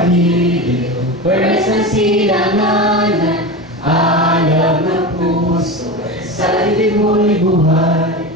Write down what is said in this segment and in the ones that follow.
pag-ibig, pwersa silanganan, alam ng puso, sa libig mo'y buhay.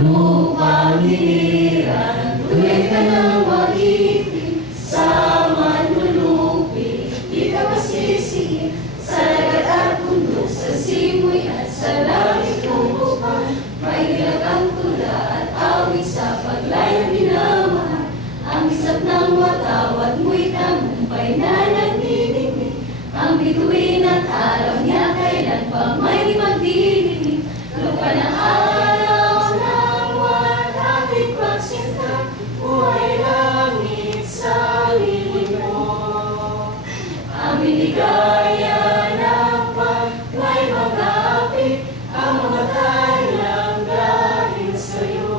Nung panginiran, tuloy ka ng mag-ibig, sa manlulupi, di ka masisingin, sa lagat at bundok, sa simoy at sa langit ng buwan. May nilagang tula at awit sa paglayang minamahal, ang isap ng watawat mo'y tagumpay na nagniningning, ang bituin at araw niya kailan pa may magdidinig. Lupa ng araw ng walang pagsinta, buhay langit sa lilim mo. Ang binigaya ng may mag-aapit, ang mga talang dahil sa'yo.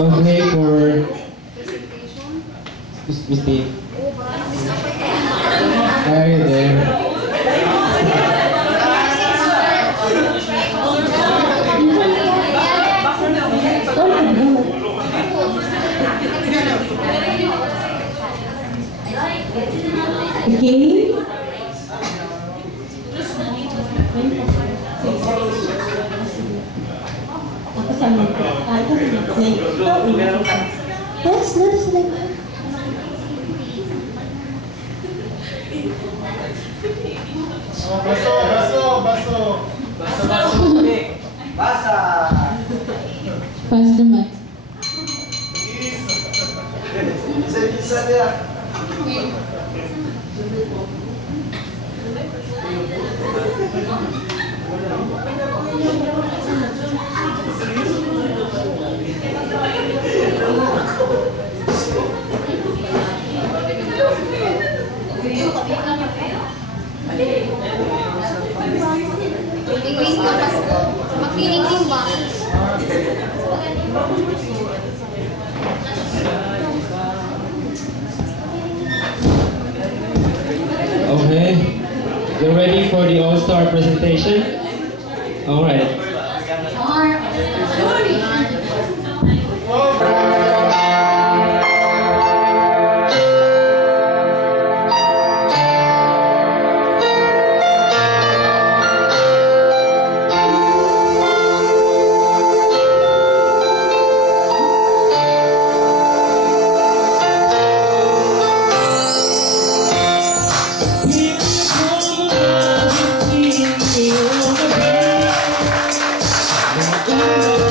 Okay, for Miss T. Are you there? Okay. Pass the mic. Magpinigling ba? Okay. You're ready for the All-Star presentation? All right. Oh,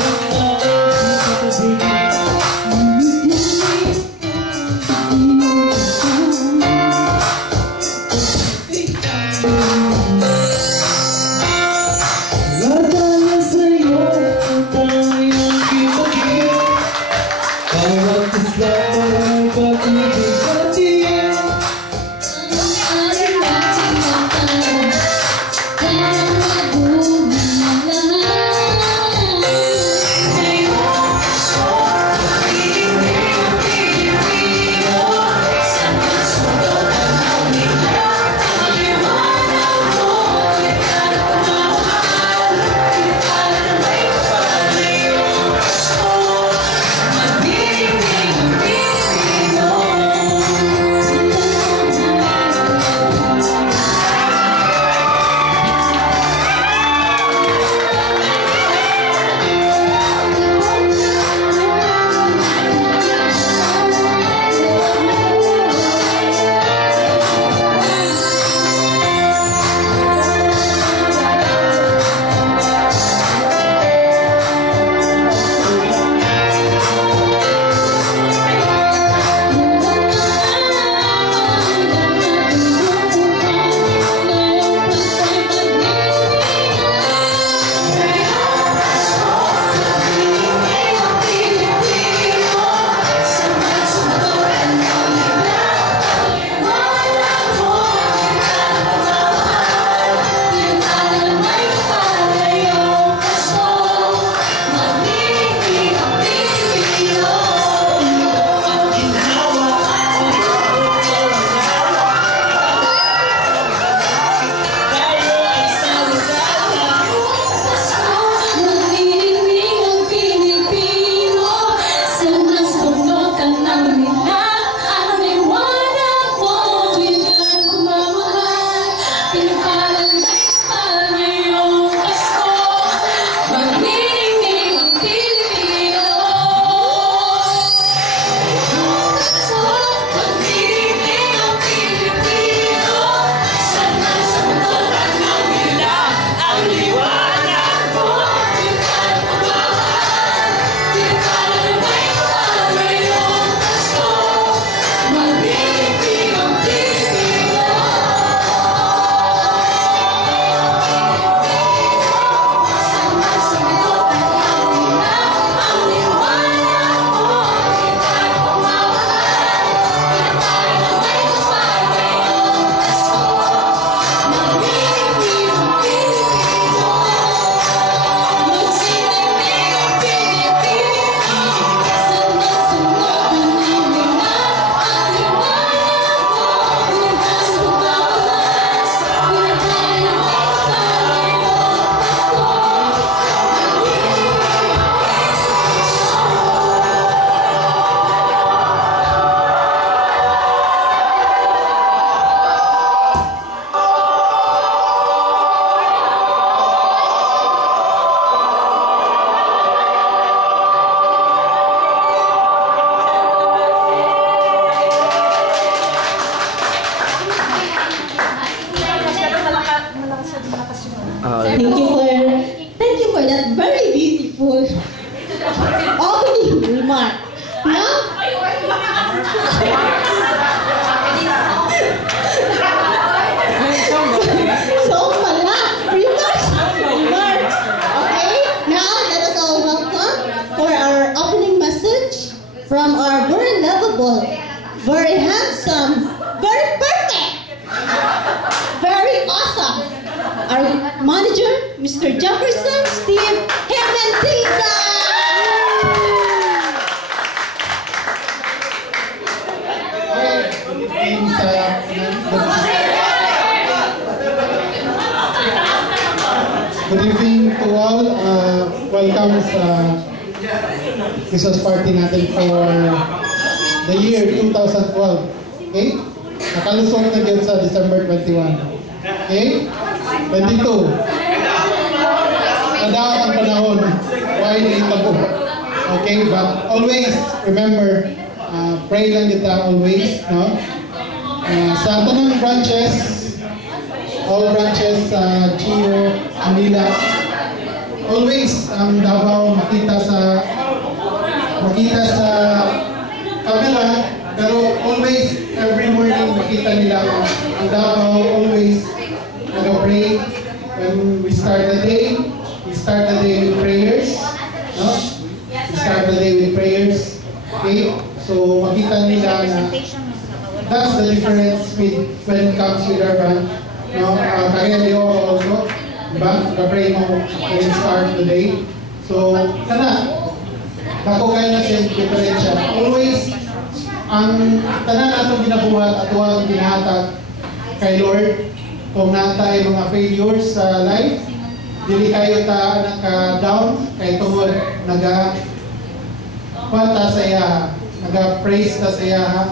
beautiful opening remark. No? So, pala. Remarks. Okay? Now, let us all welcome for our opening message from our very lovable, very handsome, very perfect, very awesome, our manager, Mr. Jefferson Steve Hernandez. Good evening to all. Welcome sa Christmas party natin for the year 2012. Okay? Nakalusot na yun sa December 21. Okay? 22. Nadaang ang panahon. Why naitabo? Okay? But always, remember, pray lang kita always. No? Sa tanong branches, all branches sa Gio, Manila. Always ang Davao makita sa camera, pero always every morning makita nila ang Davao always nag-pray. When we start the day with prayers. No? We start the day with prayers. Okay? So makita nila na that's the difference when it comes with our brand. No, kaya di also, diba? Kapray mo when you start the day. So, dako kayo na siya diferensya. Always, ang tanan atong ginabuhat at huwag ginahatag kay Lord kung natay mga failures sa life, dili kayo ta naka-down, kay tungod naga-pata sa iya, naga-praise ta sa iya,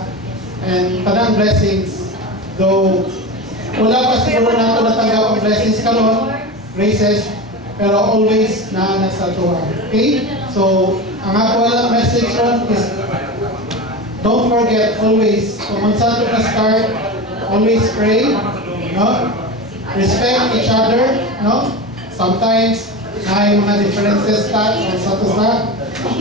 and tanang blessings, though wala pa siguro na ito natanggap ang blessings karon, graces, pero always na nasa tuwa. Okay? So, ang ako lang message ron is, don't forget always, kung magsato ka start, always pray, no? Respect each other, no? Sometimes, may mga differences ka,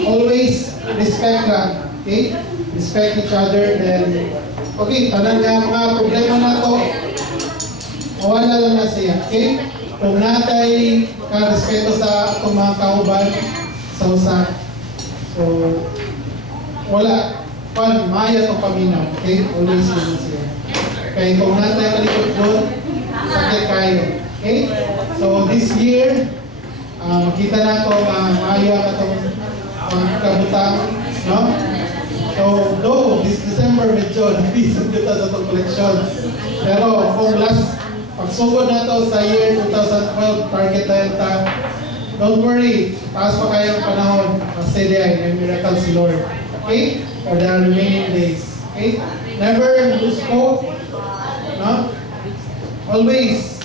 always respect ka, okay? Respect each other, then, okay, tanan nga mga problema na ito, wala lang na siya, okay? Kung natay ka-respeto sa itong mga kauban sa usa. So, wala. Maya itong paminaw, okay? Always yun siya. Kaya kung natay malikot doon, sakit kayo, okay? So, this year, kita na ito, maya ka itong kabutang, no? So, though, this December medyo, nabisan kita sa itong collection. Pero, kung pagsugod na ito sa year 2012, target na yun ta, don't worry, taas pa kayo ang panahon. Kasi may miracle si Lord. Okay? For the remaining days. Okay? Never lose hope. No? Always,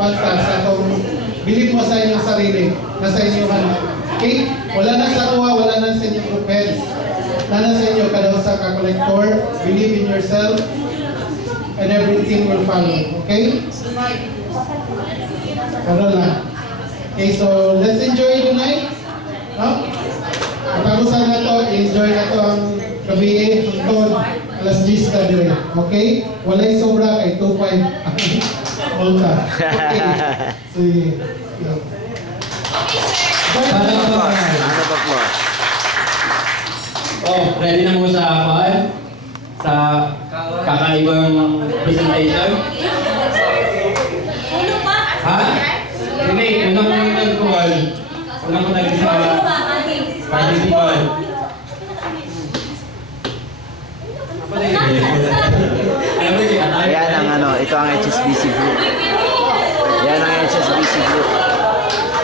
sa itong, believe mo sa inyong sarili, nasa inyong hanap. Okay? Wala na sa kuha, wala na sa inyong propels. Wala na sa inyo, kada sa ka-collector, believe in yourself, and everything will follow. Okay? Ano lang. Okay, so let's enjoy the night. No? Patagusan na to, enjoy na to ang gabi hangtod alas 10 ka dire. Okay? Walay sobra kay 2.5. Volta. Okay. Sige. Oh, ready na mo sa kakaibang presentation? Ha? Hindi, unang nag-call. Unang ko nag sa participant. Yan ang ito ang HSBC Group. Yan ang HSBC Group.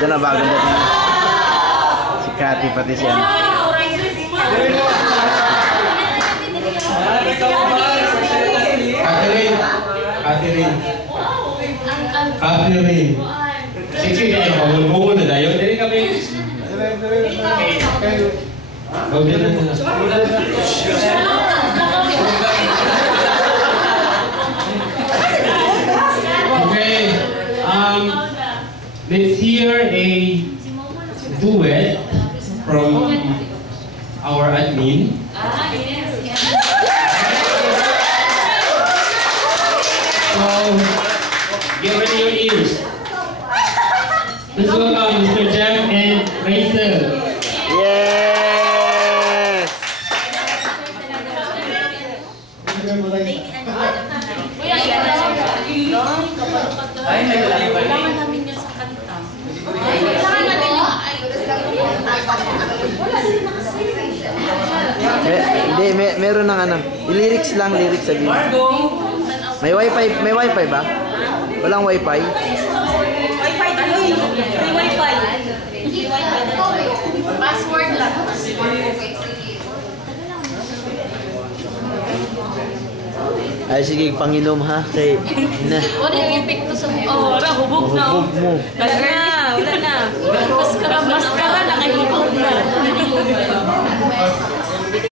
Ito na bagong dating. Si Cathy pati siya. Catherine. Sige, kaya pagulungo na tayo. Dili kami. Okay. Let's hear a duet from our admin. So, get ready your ears. Please welcome Mr. Jeff and Rachel. Yes! Kailangan namin yan sa kanta. Kailangan natin yung... Hindi, meron ng ano. Lyrics lang, lyrics sabihin. May wifi ba? Walang wifi? Wi-Fi tuloy. May Wi-Fi. Password lang. Ay, sige, Panginom ha. Kay, na. Ano yung epekto sa... Oh, hubog na. Hubog mo. Wala na. Maskara, nakahibog na.